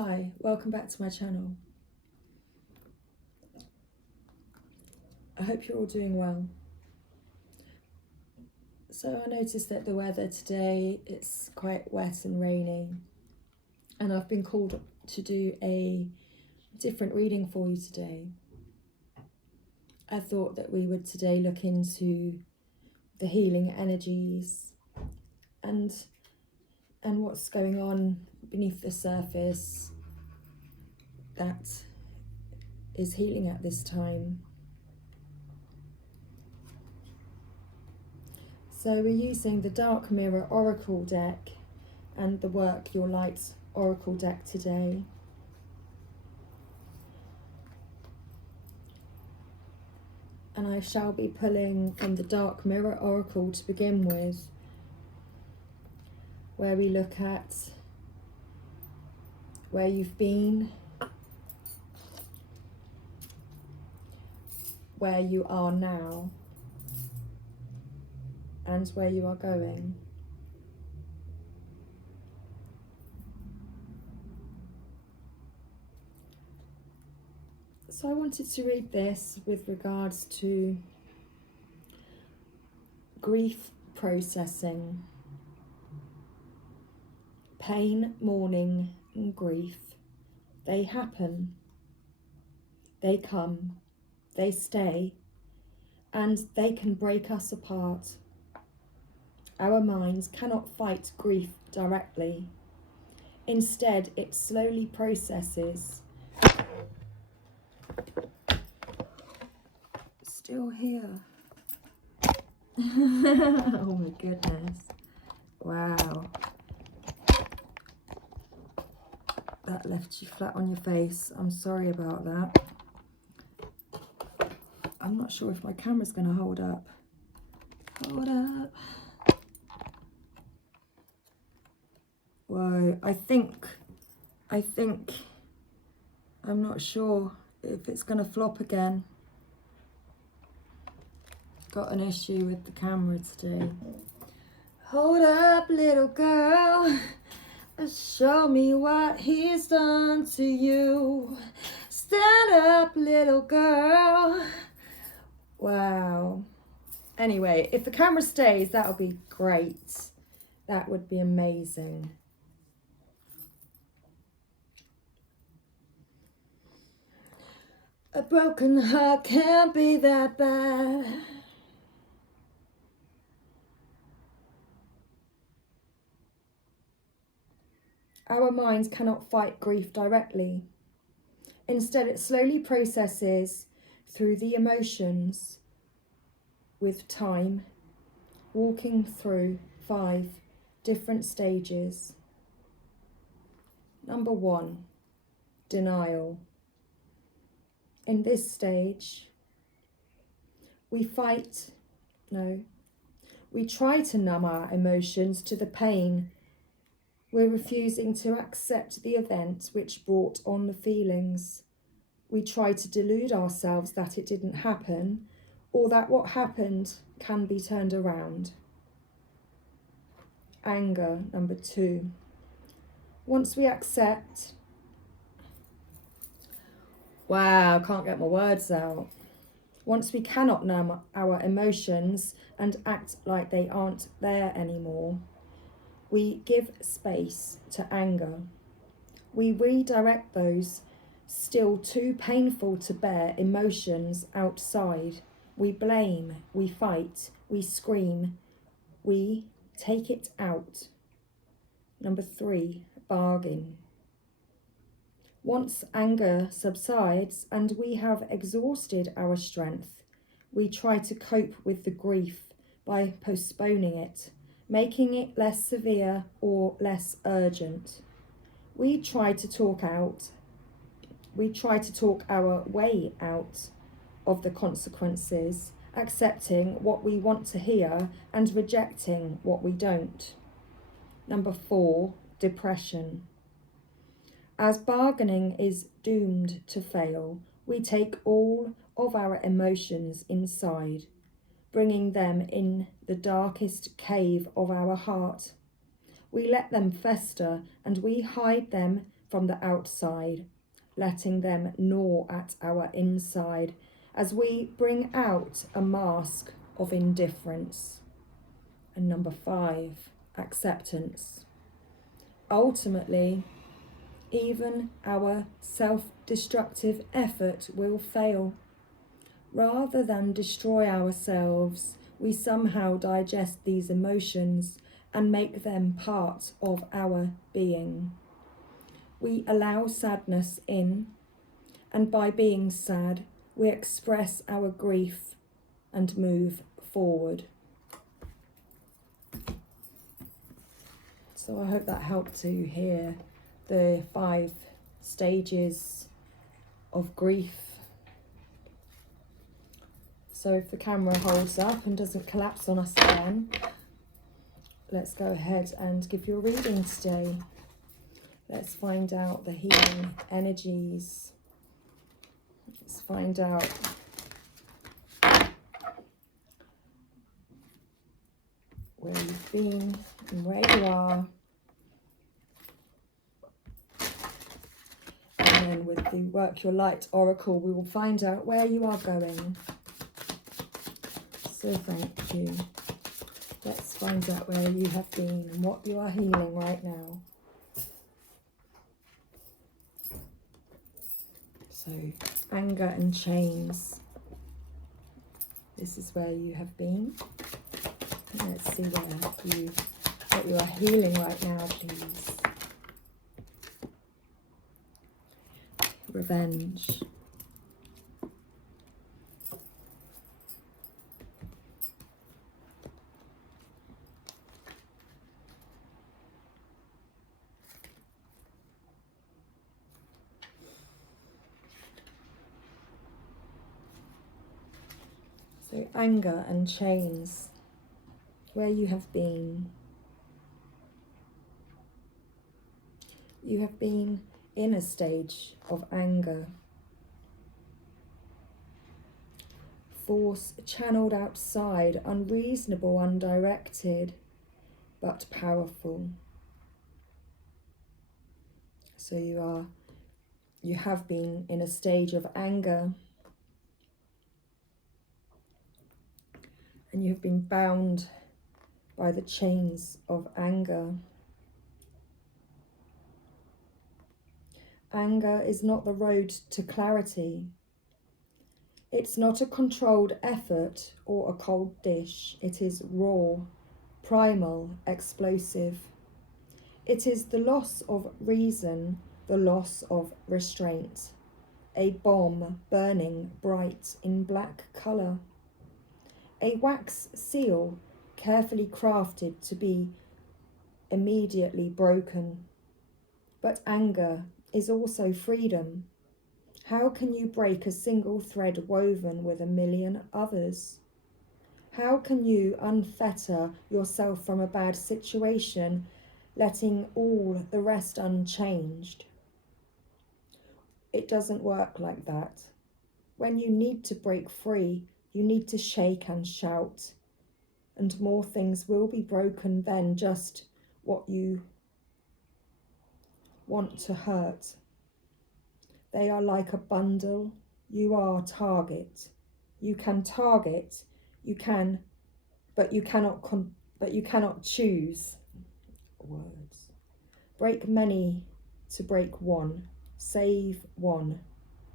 Hi, welcome back to my channel. I hope you're all doing well. So I noticed that the weather today is quite wet and rainy, and I've been called to do a different reading for you today. I thought that we would today look into the healing energies and what's going on beneath the surface that is healing at this time. So we're using the Dark Mirror Oracle deck and the Work Your Light Oracle deck today. And I shall be pulling from the Dark Mirror Oracle to begin with, where we look at where you've been, where you are now, and where you are going. So I wanted to read this with regards to grief processing. Pain, mourning, and grief, they happen, they come, they stay, and they can break us apart. Our minds cannot fight grief directly. Instead, it slowly processes. Still here. Oh my goodness. Wow. That left you flat on your face. I'm sorry about that. I'm not sure if my camera's going to hold up. Hold up. Whoa, I think, I'm not sure if it's going to flop again. Got an issue with the camera today. Hold up, little girl. Show me what he's done to you. Stand up, little girl. Wow. Anyway, if the camera stays, that'll be great. That would be amazing. A broken heart can't be that bad. Our minds cannot fight grief directly. Instead, it slowly processes through the emotions with time, walking through 5 different stages. Number 1, denial. In this stage, we try to numb our emotions to the pain. We're refusing to accept the event which brought on the feelings. We try to delude ourselves that it didn't happen, or that what happened can be turned around. Anger, number 2. Once we accept, wow, can't get my words out. Once we cannot numb our emotions and act like they aren't there anymore, we give space to anger. We redirect those still too painful to bear emotions outside. We blame, we fight, we scream, we take it out. Number 3, bargain. Once anger subsides and we have exhausted our strength, we try to cope with the grief by postponing it, making it less severe or less urgent. We try to talk our way out of the consequences, accepting what we want to hear and rejecting what we don't. Number 4, depression. As bargaining is doomed to fail, we take all of our emotions inside, bringing them in the darkest cave of our heart. We let them fester and we hide them from the outside, letting them gnaw at our inside as we bring out a mask of indifference. And number 5, acceptance. Ultimately, even our self-destructive effort will fail. Rather than destroy ourselves, we somehow digest these emotions and make them part of our being. We allow sadness in, and by being sad, we express our grief and move forward. So I hope that helped to hear the 5 stages of grief. So if the camera holds up and doesn't collapse on us again, let's go ahead and give you a reading today. Let's find out the healing energies. Let's find out where you've been and where you are. And then with the Work Your Light Oracle, we will find out where you are going. So thank you. Let's find out where you have been and what you are healing right now. So, anger and chains. This is where you have been. Let's see what you are healing right now, please. Revenge. So anger and chains, where you have been. You have been in a stage of anger. Force channeled outside, unreasonable, undirected, but powerful. So you have been in a stage of anger. And you've been bound by the chains of anger. Anger is not the road to clarity. It's not a controlled effort or a cold dish. It is raw, primal, explosive. It is the loss of reason, the loss of restraint. A bomb burning bright in black colour. A wax seal carefully crafted to be immediately broken. But anger is also freedom. How can you break a single thread woven with a million others? How can you unfetter yourself from a bad situation, letting all the rest unchanged? It doesn't work like that. When you need to break free, you need to shake and shout, and more things will be broken than just what you want to hurt. They are like a bundle. You are target. You can target. You can, but you cannot choose. Words. Break many to break one. Save one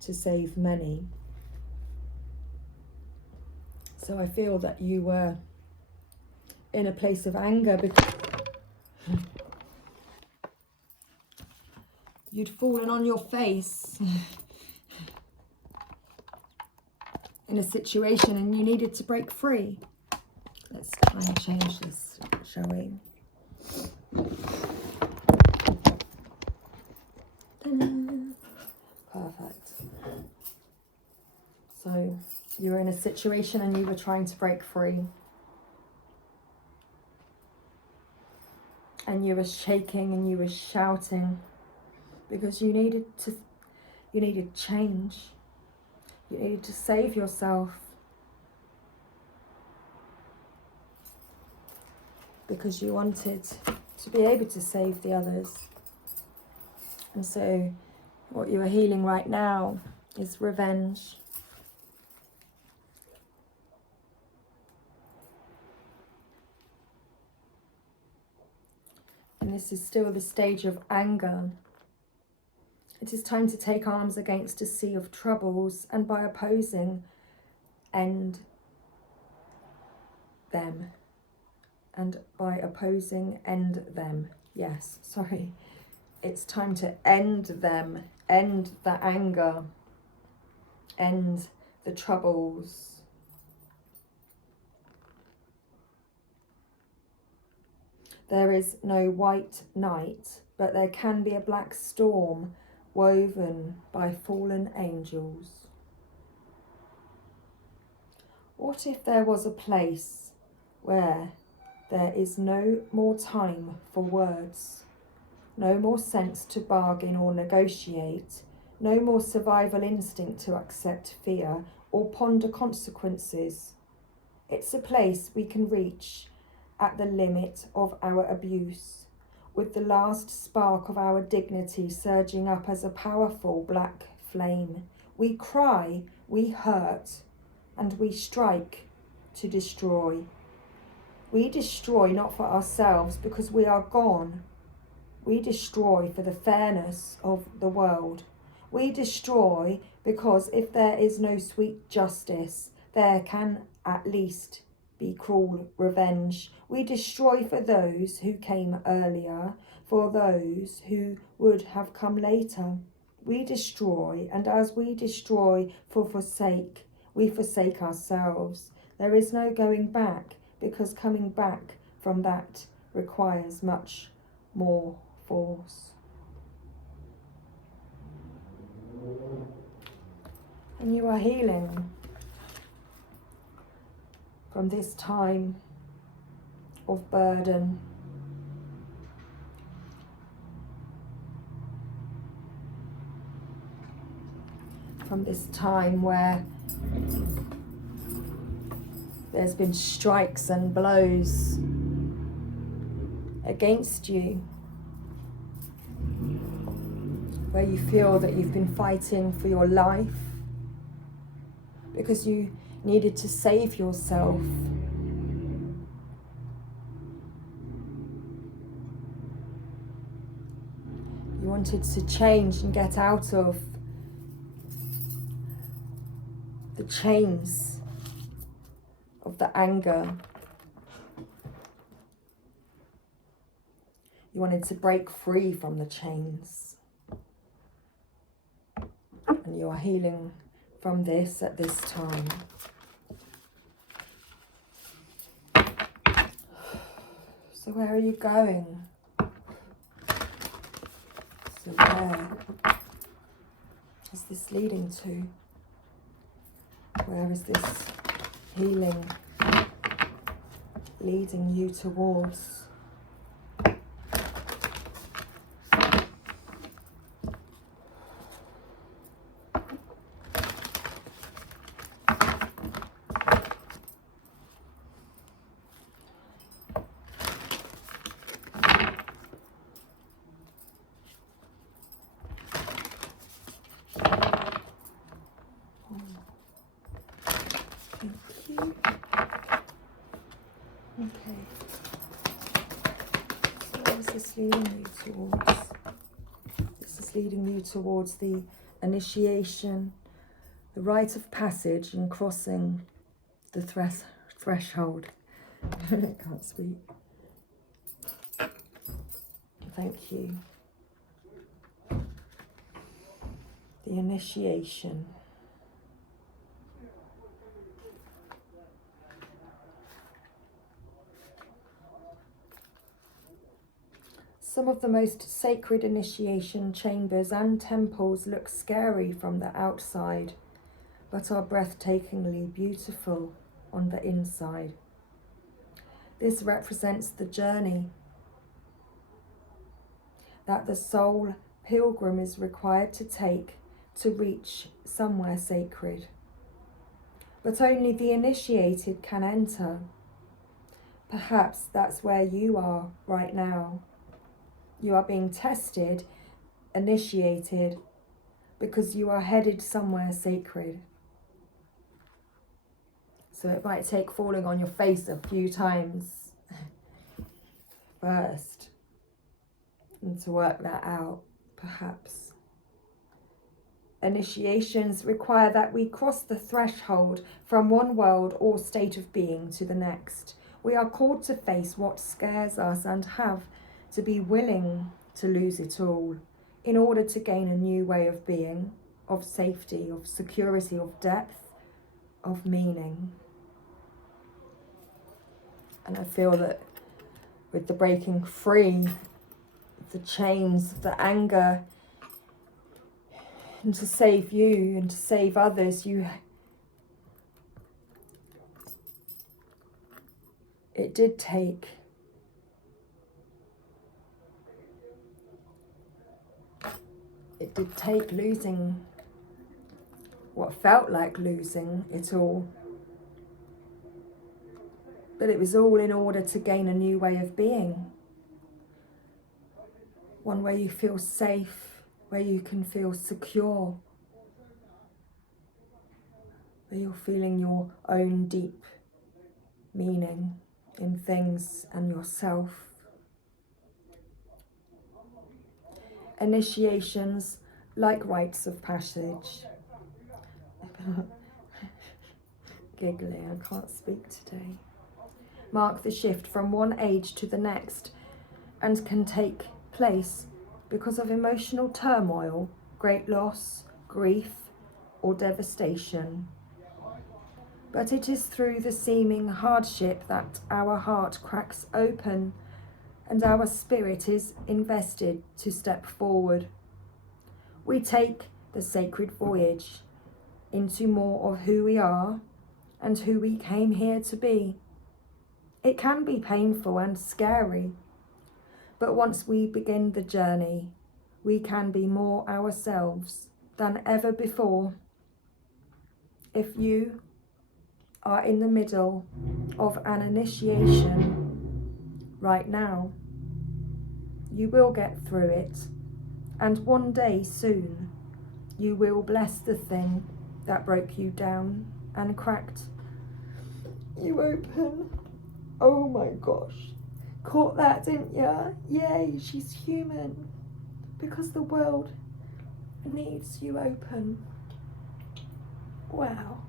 to save many. So I feel that you were in a place of anger because you'd fallen on your face in a situation and you needed to break free. Let's try and change this, shall we? Perfect. So you were in a situation and you were trying to break free. And you were shaking and you were shouting because you needed change. You needed to save yourself because you wanted to be able to save the others. And so what you are healing right now is revenge. And this is still the stage of anger. It is time to take arms against a sea of troubles, and by opposing, end them. And by opposing, end them. Yes, sorry. It's time to end them. End the anger. End the troubles. There is no white night, but there can be a black storm woven by fallen angels. What if there was a place where there is no more time for words, no more sense to bargain or negotiate, no more survival instinct to accept fear or ponder consequences? It's a place we can reach at the limit of our abuse, with the last spark of our dignity surging up as a powerful black flame. We cry, we hurt, and we strike to destroy. We destroy not for ourselves because we are gone. We destroy for the fairness of the world. We destroy because if there is no sweet justice, there can at least be cruel revenge. We destroy for those who came earlier, for those who would have come later. We destroy, and as we destroy we forsake ourselves. There is no going back, because coming back from that requires much more force. And you are healing from this time of burden. From this time where there's been strikes and blows against you, where you feel that you've been fighting for your life because you needed to save yourself. You wanted to change and get out of the chains of the anger. You wanted to break free from the chains. And you are healing from this at this time. So where are you going? So where is this leading to? Where is this healing leading you towards? Okay. So what is this leading you towards? This is leading you towards the initiation, the rite of passage and crossing the threshold. I can't speak. Thank you. The initiation. Some of the most sacred initiation chambers and temples look scary from the outside, but are breathtakingly beautiful on the inside. This represents the journey that the soul pilgrim is required to take to reach somewhere sacred. But only the initiated can enter. Perhaps that's where you are right now. You are being tested initiated, because you are headed somewhere sacred. So it might take falling on your face a few times first, and to work that out, perhaps. Initiations require that we cross the threshold from one world or state of being to the next. We are called to face what scares us and have to be willing to lose it all in order to gain a new way of being, of safety, of security, of depth, of meaning. And I feel that with the breaking free of the chains of the anger, and to save you and to save others, it did take losing what felt like losing it all. But it was all in order to gain a new way of being. One where you feel safe, where you can feel secure, where you're feeling your own deep meaning in things and yourself. Initiations, like rites of passage. Giggling, I can't speak today. Mark the shift from one age to the next and can take place because of emotional turmoil, great loss, grief, or devastation. But it is through the seeming hardship that our heart cracks open and our spirit is invested to step forward. We take the sacred voyage into more of who we are and who we came here to be. It can be painful and scary, but once we begin the journey, we can be more ourselves than ever before. If you are in the middle of an initiation right now, you will get through it, and one day soon you will bless the thing that broke you down and cracked you open. Oh my gosh, caught that, didn't ya? Yay, she's human, because the world needs you open. Wow.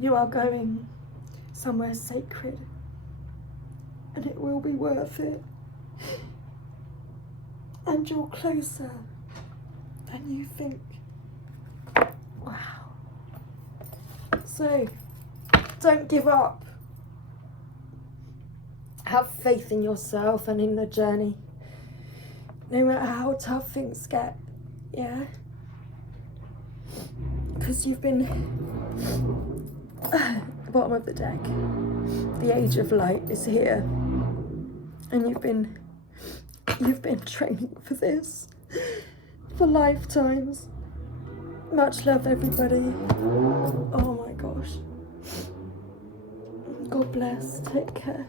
You are going somewhere sacred, and it will be worth it. And you're closer than you think. Wow. So, don't give up. Have faith in yourself and in the journey, no matter how tough things get, yeah? Because you've been bottom of the deck. The age of light is here, and you've been training for this for lifetimes. Much love, everybody. Oh my gosh. God bless. Take care.